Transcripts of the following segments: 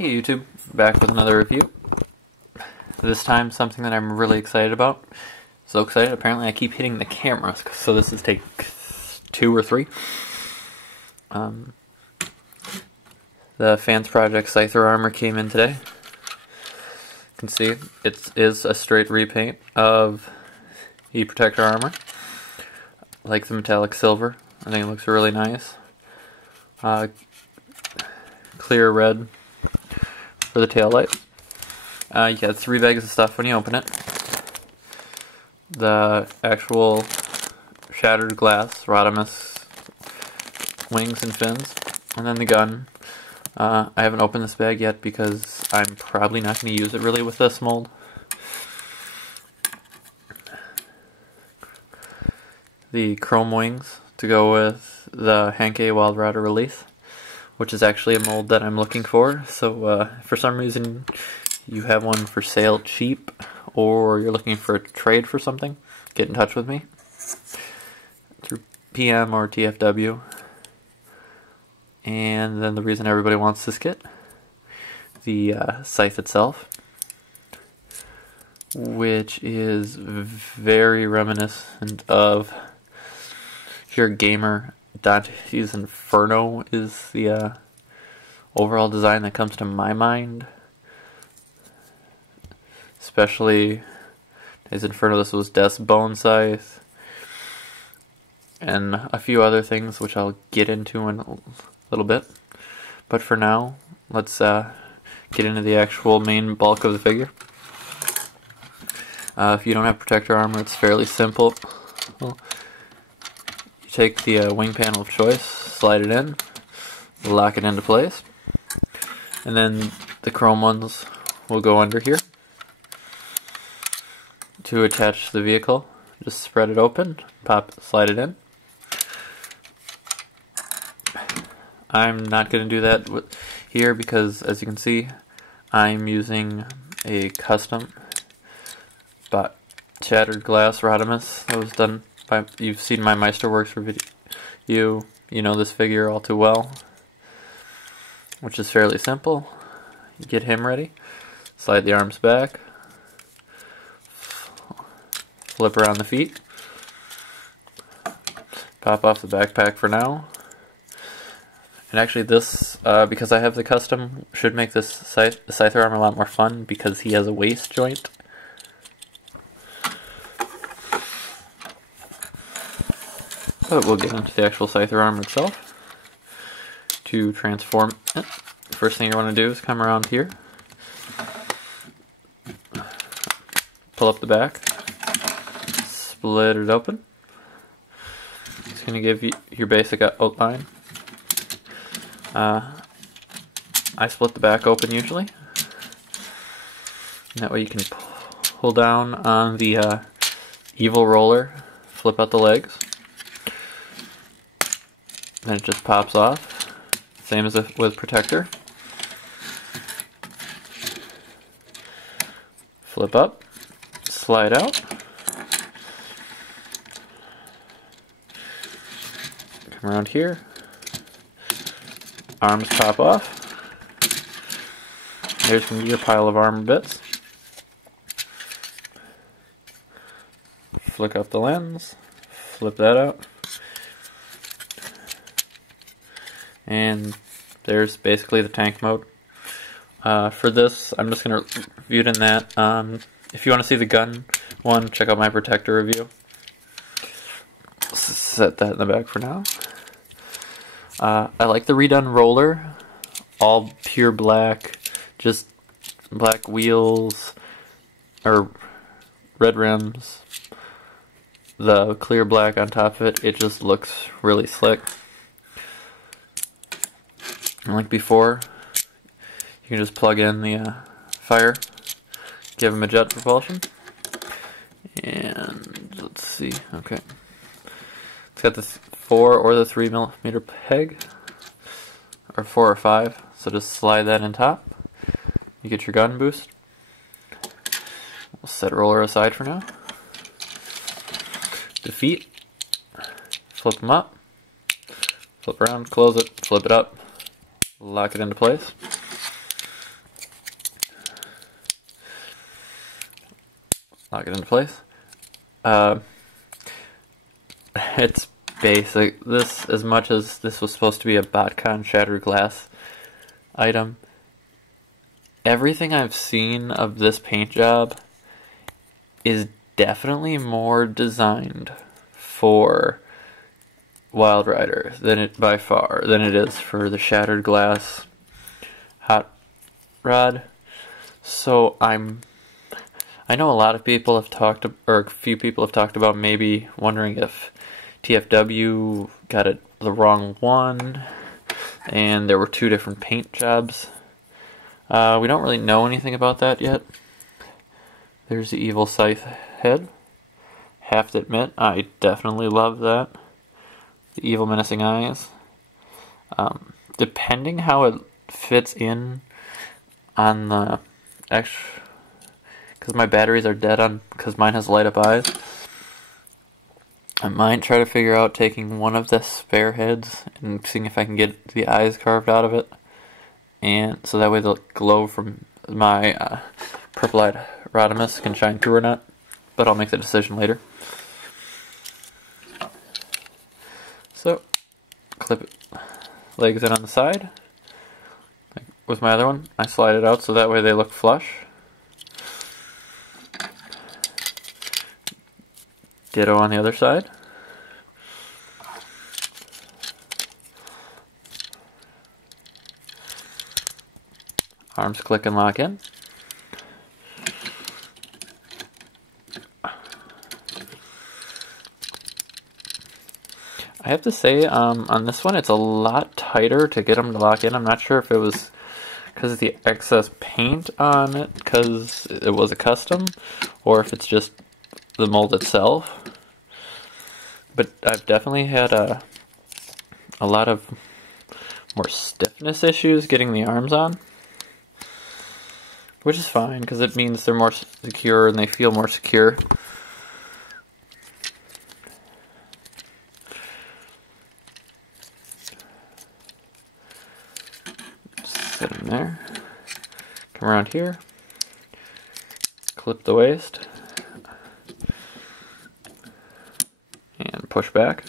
Hey YouTube, back with another review. This time something that I'm really excited about. So excited, apparently I keep hitting the camera, so this is take 2 or 3. The Fansproject Scyther armor came in today. You can see it is a straight repaint of the protector armor. I like the metallic silver, I think it looks really nice. Clear red for the tail light. You get 3 bags of stuff when you open it. The actual shattered glass, Rodimus wings and fins, and then the gun. I haven't opened this bag yet because I'm probably not going to use it really with this mold. The chrome wings to go with the Hankei Wild Rider release, which is actually a mold that I'm looking for. So for some reason you have one for sale cheap, or you're looking for a trade for something, get in touch with me through PM or TFW. And then the reason everybody wants this kit, the scythe itself, which is very reminiscent of, if you're a gamer, Dante's Inferno is the overall design that comes to my mind. Especially Dante's Inferno, this was Death's Bone Scythe, and a few other things which I'll get into in a little bit. But for now, let's get into the actual main bulk of the figure. If you don't have protector armor, it's fairly simple. You take the wing panel of choice, slide it in, lock it into place, and then the chrome ones will go under here. To attach the vehicle, just spread it open, slide it in. I'm not going to do that here because, as you can see, I'm using a custom but shattered glass Rodimus that was done by, you've seen my Meisterworks review, you know this figure all too well, which is fairly simple. You get him ready, slide the arms back, flip around the feet, pop off the backpack for now. And actually this, because I have the custom, should make this Scyther armor a lot more fun because he has a waist joint. But we'll get into the actual Scyther armor itself. To transform it, first thing you want to do is come around here, pull up the back, split it open. It's going to give you your basic outline. I split the back open usually. And that way you can pull down on the evil roller, flip out the legs. Then it just pops off. Same as with protector. Flip up, slide out. Come around here. Arms pop off. There's going to be your pile of armor bits. Flick up the lens. Flip that out. And there's basically the tank mode. For this, I'm just going to review it in that. If you want to see the gun one, check out my protector review. Set that in the back for now. I like the redone roller, all pure black, just black wheels, or red rims, the clear black on top of it. It just looks really slick. And like before, you can just plug in the fire, give him a jet propulsion, and let's see, okay. It's got the 4 or the 3mm peg, or 4 or 5, so just slide that in top. You get your gun boost. We'll set roller aside for now. The feet, flip them up, flip around, close it, flip it up, lock it into place. lock it into place. It's basic. This, as much as this was supposed to be a BotCon shattered glass item, everything I've seen of this paint job is definitely more designed for Wild Rider than it by far than it is for the shattered glass hot rod. So I know a lot of people have talked, or a few people have talked about maybe wondering if TFW got it the wrong one and there were two different paint jobs. We don't really know anything about that yet. There's the evil scythe head. Have to admit, I definitely love that. The evil menacing eyes. Depending how it fits in on the extra, because my batteries are dead on, because mine has light up eyes, I might try to figure out taking one of the spare heads and seeing if I can get the eyes carved out of it, and so that way the glow from my purple-eyed Rodimus can shine through or not, but I'll make the decision later. So, clip it, legs in on the side. With my other one, I slide it out so that way they look flush. Ditto on the other side. Arms click and lock in. I have to say, on this one, it's a lot tighter to get them to lock in. I'm not sure if it was because of the excess paint on it, because it was a custom, or if it's just the mold itself. But I've definitely had a lot of more stiffness issues getting the arms on, which is fine because it means they're more secure and they feel more secure. Set them there. Come around here. Clip the waist. And push back.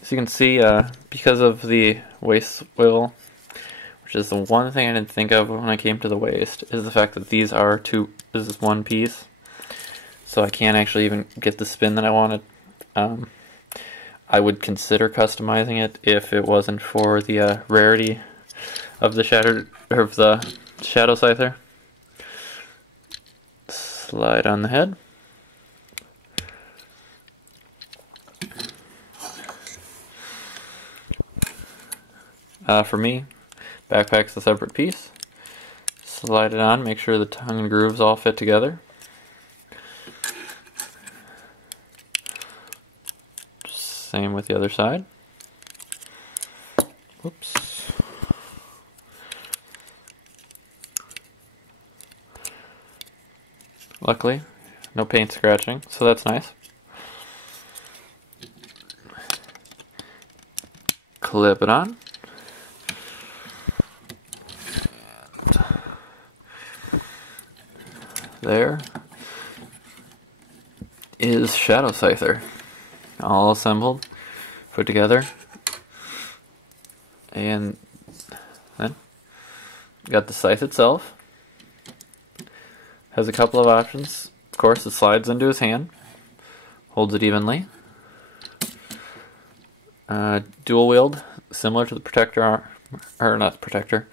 As you can see, because of the waist swivel, which is the one thing I didn't think of when I came to the waist, is the fact that these are this is one piece. So I can't actually even get the spin that I wanted. I would consider customizing it if it wasn't for the rarity of the Shadow Scyther. Slide on the head. For me, backpack's a separate piece. Slide it on, make sure the tongue and grooves all fit together. Same with the other side. Whoops. Luckily, no paint scratching, so that's nice. Clip it on. There is Shadow Scyther, all assembled, put together, and then got the scythe itself. Has a couple of options. Of course, it slides into his hand, holds it evenly. Dual wield, similar to the protector, or not the protector,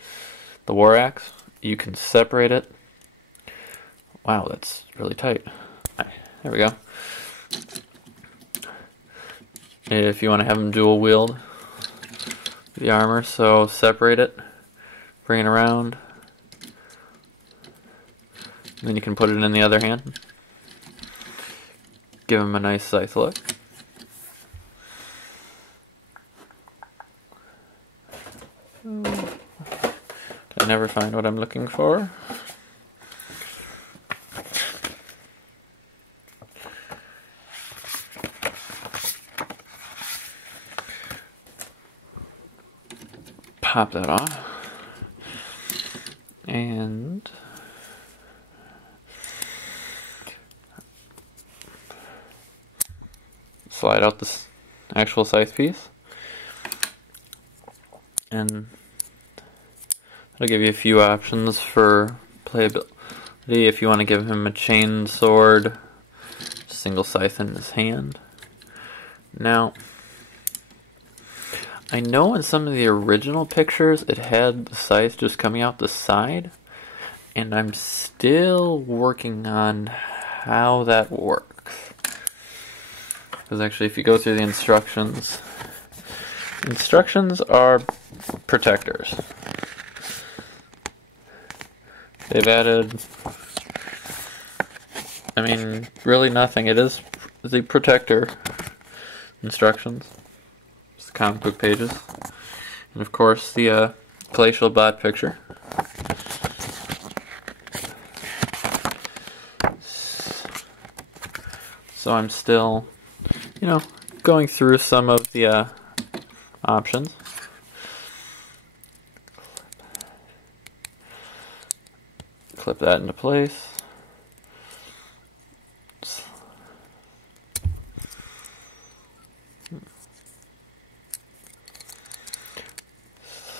the war axe. You can separate it. Wow, that's really tight. There we go. If you want to have them dual wield the armor, so separate it, bring it around, and then you can put it in the other hand. Give him a nice scythe look. I never find what I'm looking for. Pop that off. And slide out this actual scythe piece, and it'll give you a few options for playability. If you want to give him a chain sword, single scythe in his hand. Now, I know in some of the original pictures it had the scythe just coming out the side, and I'm still working on how that works. Because actually, if you go through the instructions are protectors. They've added, I mean, really nothing. It is the protector instructions. Just comic book pages. And of course, the glacial bot picture. So I'm still, you know, going through some of the options. Clip that into place.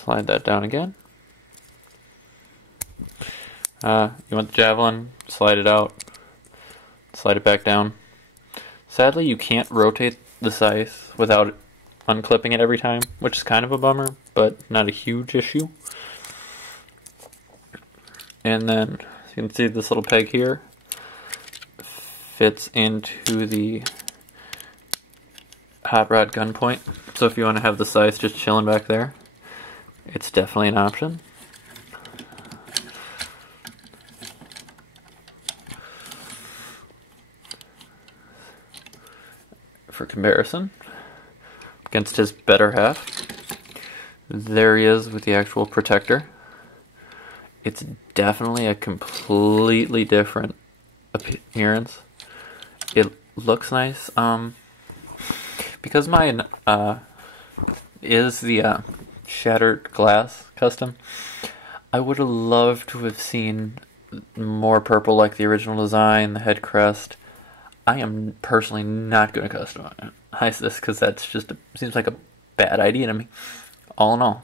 Slide that down again. You want the javelin, slide it out, slide it back down. Sadly, you can't rotate the scythe without unclipping it every time, which is kind of a bummer, but not a huge issue. And then, as you can see, this little peg here fits into the hot rod gun point. So if you want to have the scythe just chilling back there, it's definitely an option. For comparison, against his better half, there he is with the actual protector. It's definitely a completely different appearance. It looks nice. Because mine is the shattered glass custom, I would have loved to have seen more purple like the original design, the head crest. I am personally not going to customize this because that's just seems like a bad idea to me, all in all.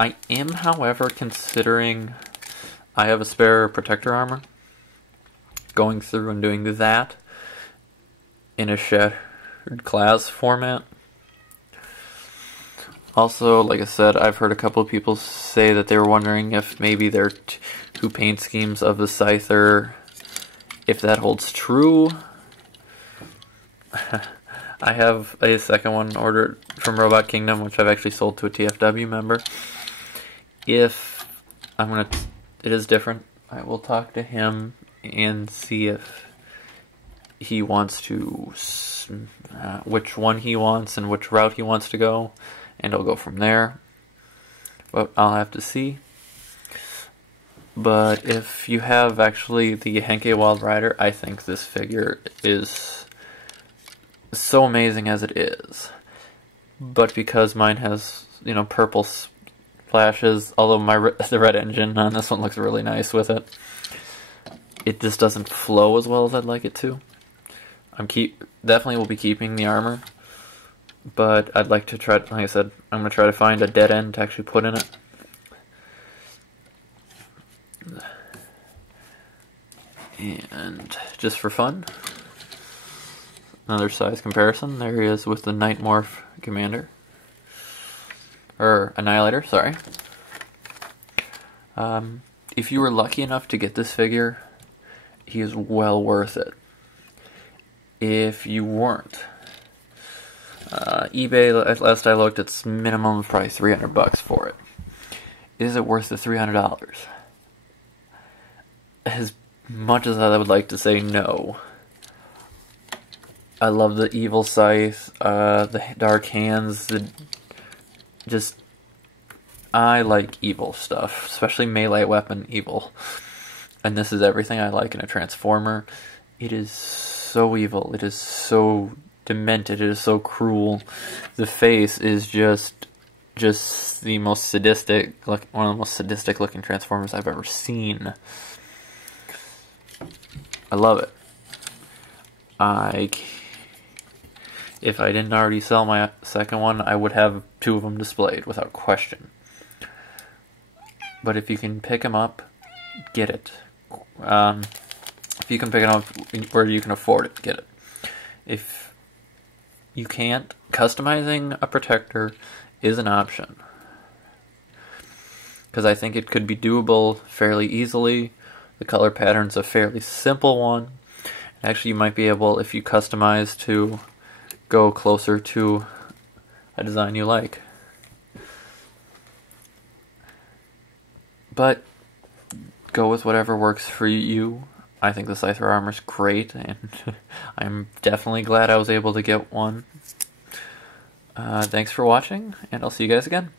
I am, however, considering I have a spare protector armor, going through and doing that in a shattered glass format. Also, like I said, I've heard a couple of people say that they were wondering if maybe their two paint schemes of the Scyther, if that holds true. I have a second one ordered from Robot Kingdom, which I've actually sold to a TFW member. If it is different, I will talk to him and see if he wants to, which one he wants and which route he wants to go, and I'll go from there. But I'll have to see. But if you have actually the Henke Wild Rider, I think this figure is so amazing as it is. But because mine has, you know, purple splashes, although the red engine on this one looks really nice with it, it just doesn't flow as well as I'd like it to. Definitely will be keeping the armor, but I'd like to try, like I said, I'm going to try to find a dead end to actually put in it. And just for fun, another size comparison. There he is with the Night Morph Commander. Or Annihilator, sorry. If you were lucky enough to get this figure, he is well worth it. If you weren't, eBay, last I looked, it's minimum price $300 for it. Is it worth the $300? As much as I would like to say no. I love the evil scythe, the dark hands, I like evil stuff, especially melee weapon evil. And this is everything I like in a Transformer. It is so evil, it is so demented, it is so cruel. The face is just the most sadistic, one of the most sadistic looking Transformers I've ever seen. I love it. if I didn't already sell my second one, I would have 2 of them displayed without question. But if you can pick them up, get it. If you can pick it up where you can afford it, get it. If you can't, customizing a protector is an option, because I think it could be doable fairly easily. The color pattern's a fairly simple one. Actually, you might be able, if you customize, to go closer to a design you like. But go with whatever works for you. I think the Scyther armor's great, and I'm definitely glad I was able to get one. Thanks for watching, and I'll see you guys again.